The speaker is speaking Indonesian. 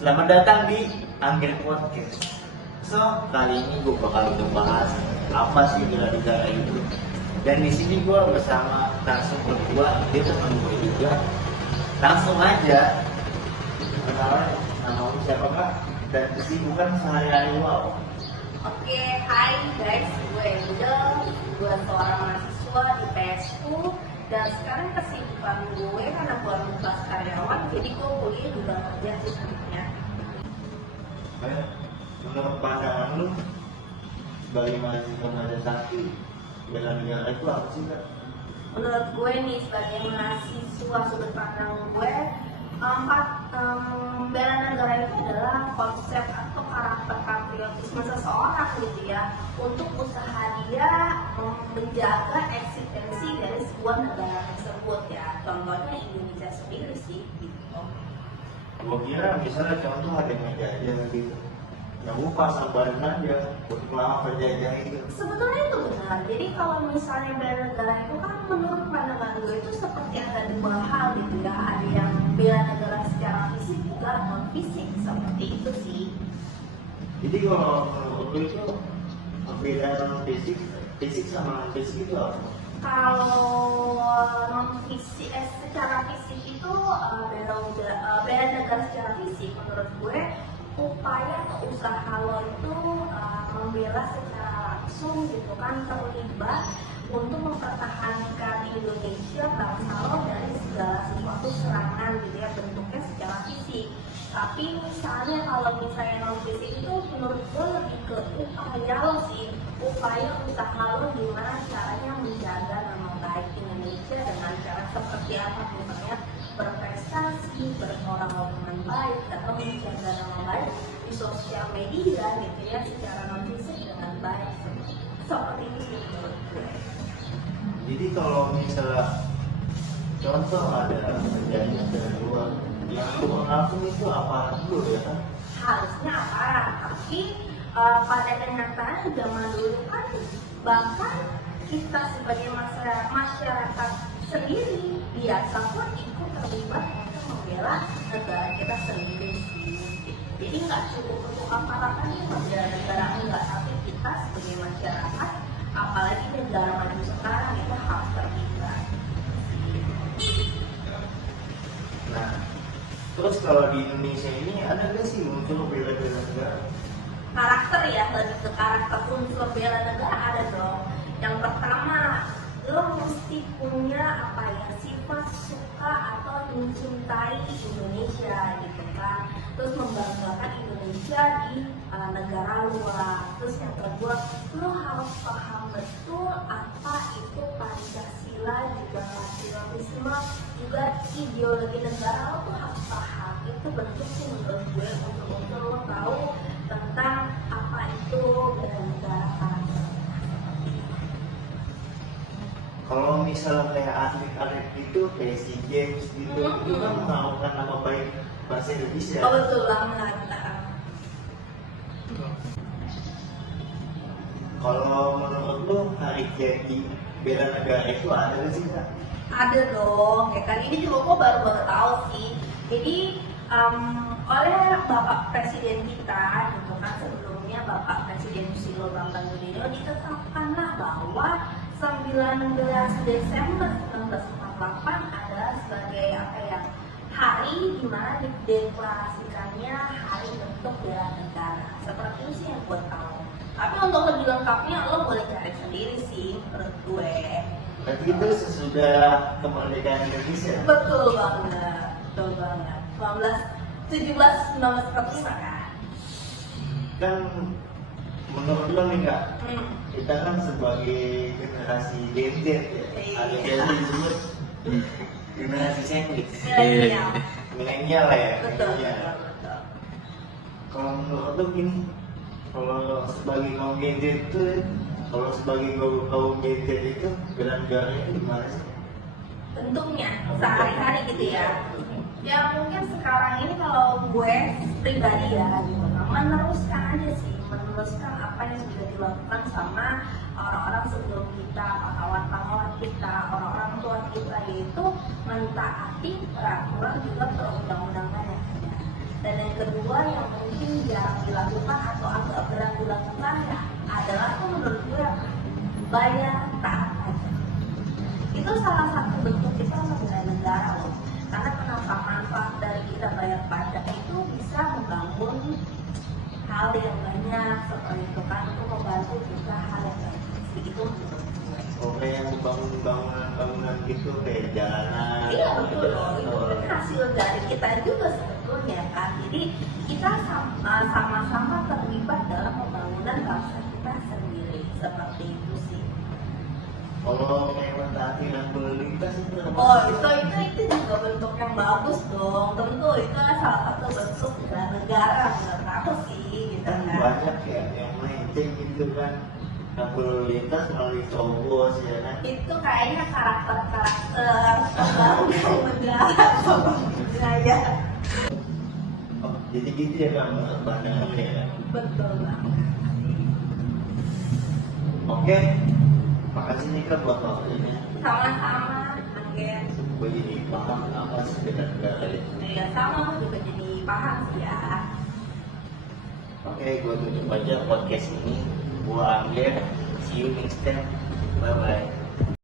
Selamat datang di Anggrek Podcast. So, kali ini gue bakal ngebahas apa sih bela negara itu. Dan di sini gue bersama narasumber gue, dia teman gue juga. Langsung aja kenalan nama lu siapa kak dan kesibukan sehari-hari lu apa? Oke, hai guys, gue Angel, gue seorang mahasiswa di PSU dan sekarang kesibukan gue karena gue kelas karyawan, jadi gue kuliah juga kerja sih sebenarnya. Menurut pandangan lu sebagai mahasiswa sakti bela negara itu apa sih kak? Menurut gue nih sebagai mahasiswa sudut pandang gue, bela negara itu adalah konsep atau karakter patriotisme seseorang gitu ya, untuk usaha dia menjaga eksistensi dari sebuah negara tersebut ya. Contohnya Indonesia sendiri sih gitu. Gue kira misalnya contoh ada ngejajah gitu, yang gue pasang badan aja buat melawan penjajah itu. Sebetulnya itu benar. Jadi kalau misalnya bela negara itu kan menurut pandangan gue itu seperti ada dua hal gitu ya. Ada yang bela negara secara fisik juga non fisik, seperti itu sih. Jadi kalau menurut lu itu perbedaan fisik sama non fisik itu apa? Kalau non fisik, secara fisik itu bela negara secara fisik menurut gue upaya atau usaha lo itu membela secara langsung gitu kan, terlibat untuk mempertahankan Indonesia bangsa lo dari segala sesuatu serangan gitu ya, bentuknya secara fisik. Tapi misalnya kalau misalnya non fisik itu menurut gue lebih ke upaya lo sih, upaya usaha lo gimana caranya menjaga nama baik Indonesia dengan cara seperti apa, misalnya berprestasi, bermoral dengan baik, atau menjaga nama baik di sosial media gitu ya, secara non fisik dengan baik, seperti itu sih menurut gue. Jadi kalau misalnya contoh ada kejadian kedua yang langsung itu apa dulu ya kan? Harusnya aparat, tapi pada kenyataannya zaman dulu kan bahkan kita sebagai masyarakat sendiri biasa pun ikut terlibat untuk membela negara kita sendiri sih. Jadi nggak cukup untuk aparat kan membela negara, enggak, tapi kita sebagai masyarakat, apalagi negara maju sekarang itu harus terlibat. Nah, terus kalau di Indonesia ini ada nggak sih muncul bela-bela negara? Karakter ya, lebih ke karakter unsur bela negara ada dong. Yang pertama, lo mesti punya apa ya, sifat suka atau mencintai Indonesia gitu kan, terus membanggakan Indonesia di negara luar. Terus yang kedua, lo harus paham betul apa itu Pancasila, juga patriotisme, juga ideologi negara. Lo tuh harus paham, itu bentuk sih menurut gue untuk lo tahu tentang apa itu bela negara karakter. Kalau misalnya kayak atlet-atlet itu kayak SEA Games gitu, itu kan menawarkan nama baik bahasa Indonesia. Oh betul banget. Kalau menurut lu hari jadi bela negara itu ada nggak sih kak? Ada dong, ya kan, ini juga gue baru tahu sih. Jadi oleh Bapak Presiden kita gitu kan, sebelumnya Bapak Presiden Susilo Bambang Yudhoyono ditetapkanlah bahwa 19 Desember 1948 adalah sebagai apa ya, hari di mana dideklarasikannya hari untuk bela negara. Seperti itu sih yang gue tahu. Tapi untuk lebih lengkapnya lo boleh cari sendiri sih menurut gue. Berarti itu sesudah kemerdekaan Indonesia. Betul banget, betul banget. 1945 kan. Kan menurut lo nih kak, kita kan sebagai generasi Gen Z ya, ada yang disebut generasi sandwich, Milenial. milenial ya. Betul, milenial. betul. Kalau menurut lo gini, kalau sebagai kaum Gen Z itu, kalau sebagai kaum Gen Z itu bela negara itu gimana sih? Bentuknya sehari-hari gitu ya. Ya mungkin sekarang ini kalau gue pribadi ya gitu, meneruskan aja sih, meneruskan apa yang sudah dilakukan sama orang-orang sebelum kita, pahlawan-pahlawan kita, orang-orang tua kita, yaitu mentaati peraturan juga perundang-undangan yang ada. Dan yang kedua yang mungkin jarang dilakukan atau agak berat dilakukan ya adalah tuh menurut gue bayar taat pajak. Itu salah satu bentuk kita membela negara loh. Karena kenapa manfaat dari kita bayar pajak itu bisa membangun hal yang banyak seperti itu kan, untuk membantu juga hal yang baik. Begitu menurut gue. Oke, yang bangun bangunan gitu kayak jalanan. Iya betul loh, itu kan hasil dari kita juga sebetulnya kan. Jadi kita sama-sama terlibat dalam pembangunan bangsa kita sendiri, seperti itu sih. Kalau kayak mentaati lalu lintas itu apa? Oh itu juga bentuk yang bagus dong. Tentu itu salah satu bentuk bela negara menurut aku sih, gitu Kan kan. banyak ya yang melenceng gitu kan. Lalu lintas melalui cobos ya kan. Itu kayaknya karakter pembangunan negara sama budaya. Oh, jadi gitu ya kan pandangannya ya. Betul banget. Oke, makasih nih Kak buat waktunya. Sama-sama, Angger. Gue jadi paham apa sih dengan negara itu. Ya sama, aku juga jadi paham sih ya. Oke, gue tutup aja podcast ini. Gue Angger. See you next time. Bye bye.